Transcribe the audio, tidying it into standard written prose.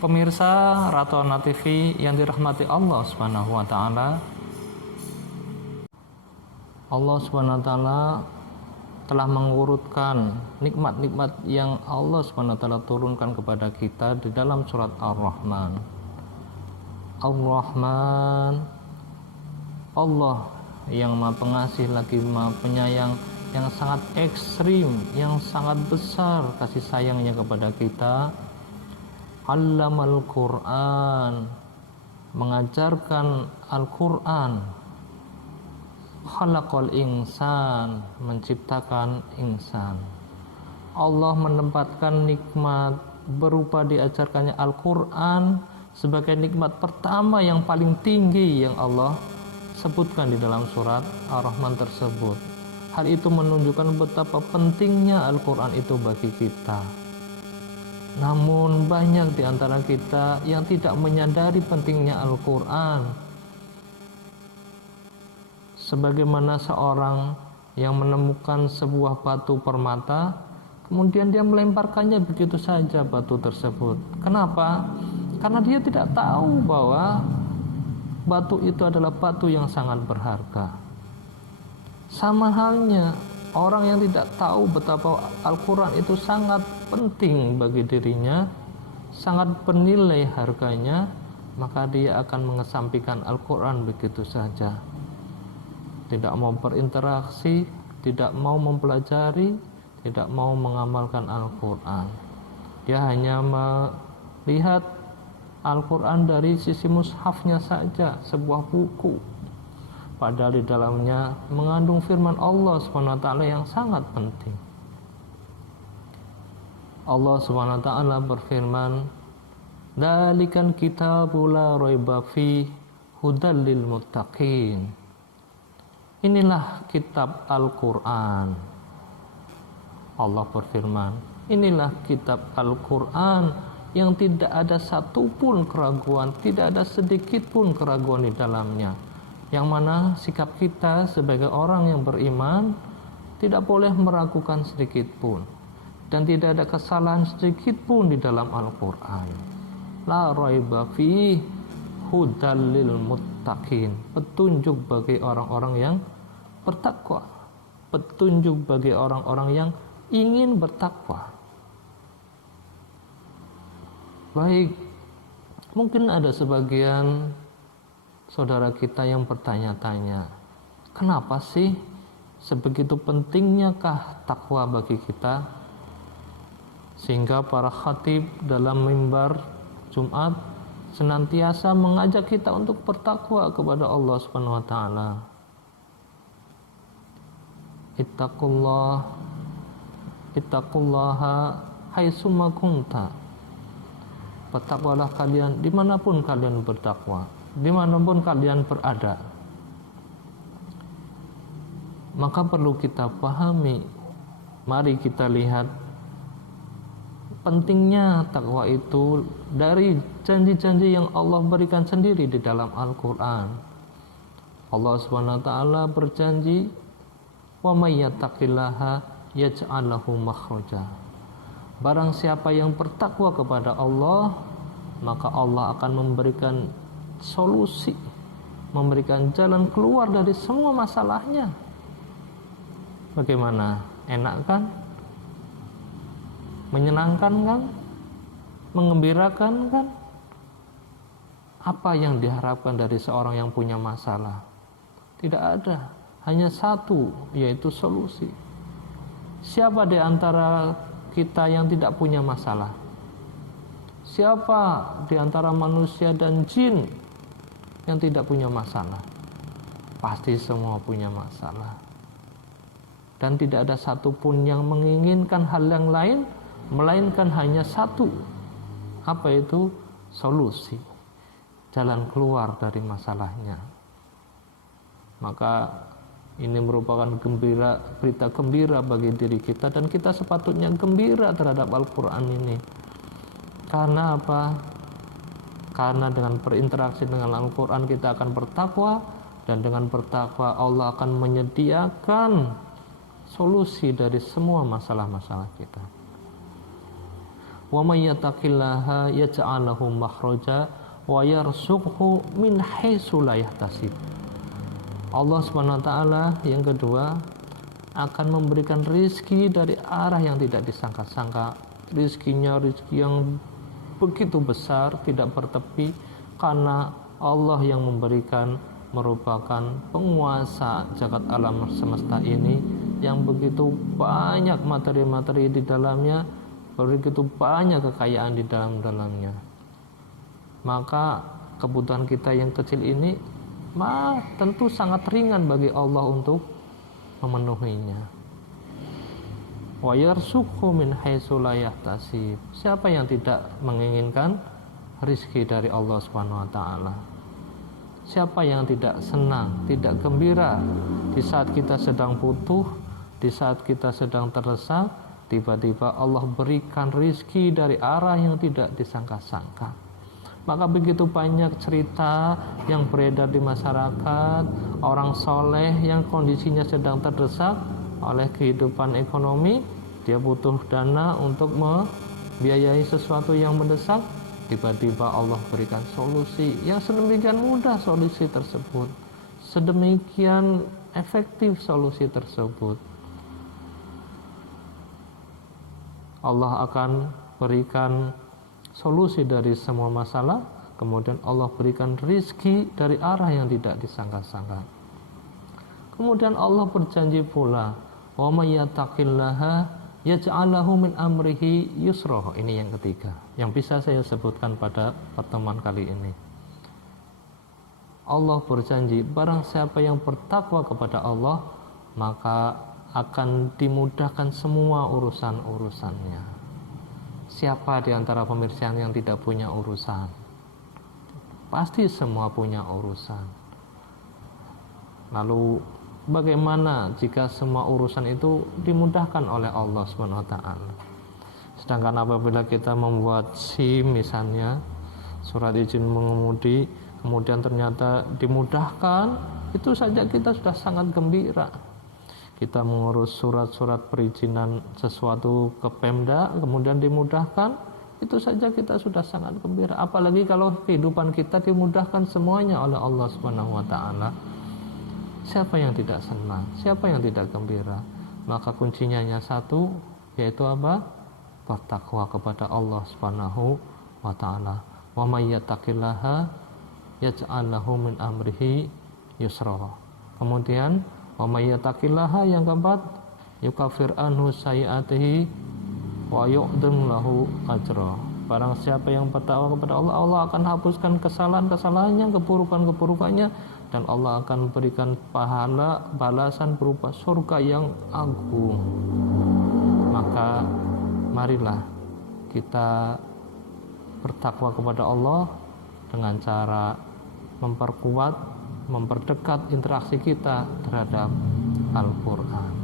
Pemirsa Ratona TV yang dirahmati Allah Subhanahu wa taala. Allah Subhanahu wa taala telah mengurutkan nikmat-nikmat yang Allah Subhanahu wa taala turunkan kepada kita di dalam surat Ar-Rahman. Ar-Rahman, Allah yang Maha Pengasih lagi Maha Penyayang, yang sangat ekstrim, yang sangat besar kasih sayangnya kepada kita. Allamal Quran, mengajarkan Al-Quran. Khalaqal insan, menciptakan insan. Allah menempatkan nikmat berupa diajarkannya Al-Quran sebagai nikmat pertama yang paling tinggi yang Allah sebutkan di dalam surat Ar-Rahman tersebut. Hal itu menunjukkan betapa pentingnya Al-Quran itu bagi kita. Namun banyak di antara kita yang tidak menyadari pentingnya Al-Quran. Sebagaimana seorang yang menemukan sebuah batu permata, kemudian dia melemparkannya begitu saja batu tersebut. Kenapa? Karena dia tidak tahu bahwa batu itu adalah batu yang sangat berharga. Sama halnya orang yang tidak tahu betapa Al-Quran itu sangat penting bagi dirinya, sangat bernilai harganya, maka dia akan mengesampingkan Al-Quran begitu saja. Tidak mau berinteraksi, tidak mau mempelajari, tidak mau mengamalkan Al-Quran. Dia hanya melihat Al-Quran dari sisi mushafnya saja, sebuah buku. Padahal di dalamnya mengandung firman Allah SWT yang sangat penting. Allah SWT berfirman, "Dzalikan kitabul la raiba fi hudal lil muttaqin." Inilah kitab Al-Quran. Allah berfirman, inilah kitab Al-Quran yang tidak ada satupun keraguan, tidak ada sedikit pun keraguan di dalamnya. Yang mana sikap kita sebagai orang yang beriman tidak boleh meragukan sedikit pun, dan tidak ada kesalahan sedikit pun di dalam Al-Quran. La raiba fi hudal lil muttaqin, petunjuk bagi orang-orang yang bertakwa, petunjuk bagi orang-orang yang ingin bertakwa. Baik, mungkin ada sebagian saudara kita yang bertanya-tanya, kenapa sih sebegitu pentingnya kah takwa bagi kita, sehingga para khatib dalam mimbar Jumat senantiasa mengajak kita untuk bertakwa kepada Allah Subhanahu wa taala. Ittaqullaha haitsuma kunta. Bertakwalah kalian dimanapun kalian bertakwa, dimanapun kalian berada. Maka perlu kita pahami, mari kita lihat pentingnya takwa itu dari janji-janji yang Allah berikan sendiri di dalam Al-Quran. Allah SWT berjanji, wa may yattaqillaha yaj'al lahu makhraja. Barang siapa yang bertakwa kepada Allah, maka Allah akan memberikan solusi, memberikan jalan keluar dari semua masalahnya. Bagaimana? Enak kan? Menyenangkan kan? Mengembirakan kan? Apa yang diharapkan dari seorang yang punya masalah? Tidak ada, hanya satu, yaitu solusi. Siapa di antara kita yang tidak punya masalah? Siapa di antara manusia dan jin yang tidak punya masalah? Pasti semua punya masalah. Dan tidak ada satupun yang menginginkan hal yang lain, melainkan hanya satu. Apa itu? Solusi, jalan keluar dari masalahnya. Maka ini merupakan berita gembira bagi diri kita, dan kita sepatutnya gembira terhadap Al-Quran ini. Karena apa? Karena dengan berinteraksi dengan Al-Quran kita akan bertakwa, dan dengan bertakwa Allah akan menyediakan solusi dari semua masalah-masalah kita. Wa may yattaqillaha yaj'al lahu makhraja wa yarzuqhu min haitsu la yahtasib. Allah Subhanahu wa taala yang kedua akan memberikan rizki dari arah yang tidak disangka-sangka. Rizkinya rizki yang begitu besar, tidak bertepi, karena Allah yang memberikan merupakan penguasa jagat alam semesta ini yang begitu banyak materi-materi di dalamnya, begitu banyak kekayaan di dalamnya. Maka kebutuhan kita yang kecil ini tentu sangat ringan bagi Allah untuk memenuhinya. Wa yarzuqhu min haitsu la yahtasib. Siapa yang tidak menginginkan rizki dari Allah Subhanahu wa taala? Siapa yang tidak senang, tidak gembira di saat kita sedang butuh, di saat kita sedang terdesak, tiba-tiba Allah berikan rizki dari arah yang tidak disangka-sangka. Maka begitu banyak cerita yang beredar di masyarakat, orang soleh yang kondisinya sedang terdesak oleh kehidupan ekonomi, dia butuh dana untuk membiayai sesuatu yang mendesak, tiba-tiba Allah berikan solusi yang sedemikian mudah, solusi tersebut sedemikian efektif, solusi tersebut Allah akan berikan solusi dari semua masalah, kemudian Allah berikan rizki dari arah yang tidak disangka-sangka. Kemudian Allah berjanji pula, wa may yattaqillaha yaj'al lahu min amrihi yusra. Ini yang ketiga yang bisa saya sebutkan pada pertemuan kali ini. Allah berjanji, barang siapa yang bertakwa kepada Allah, maka akan dimudahkan semua urusan-urusannya. Siapa di antara pemirsa yang tidak punya urusan? Pasti semua punya urusan. Lalu bagaimana jika semua urusan itu dimudahkan oleh Allah Subhanahu wa taala? Sedangkan apabila kita membuat SIM misalnya, surat izin mengemudi, kemudian ternyata dimudahkan, itu saja kita sudah sangat gembira. Kita mengurus surat-surat perizinan sesuatu ke Pemda, kemudian dimudahkan, itu saja kita sudah sangat gembira. Apalagi kalau kehidupan kita dimudahkan semuanya oleh Allah Subhanahu wa taala. Siapa yang tidak senang? Siapa yang tidak gembira? Maka kuncinya hanya satu, yaitu apa? Bertakwa kepada Allah Subhanahu wa taala. Wa may yattaqillaha yaj'al lahu min amrihi yusra. Kemudian wa may yattaqillaha yang keempat, yukaffir anhu sayiatihi wa yu'dhim lahu ajra. Barang siapa yang bertakwa kepada Allah, Allah akan hapuskan kesalahan-kesalahannya, keburukan-keburukannya, dan Allah akan berikan pahala balasan berupa surga yang agung. Maka marilah kita bertakwa kepada Allah dengan cara memperkuat, memperdekat interaksi kita terhadap Al-Quran.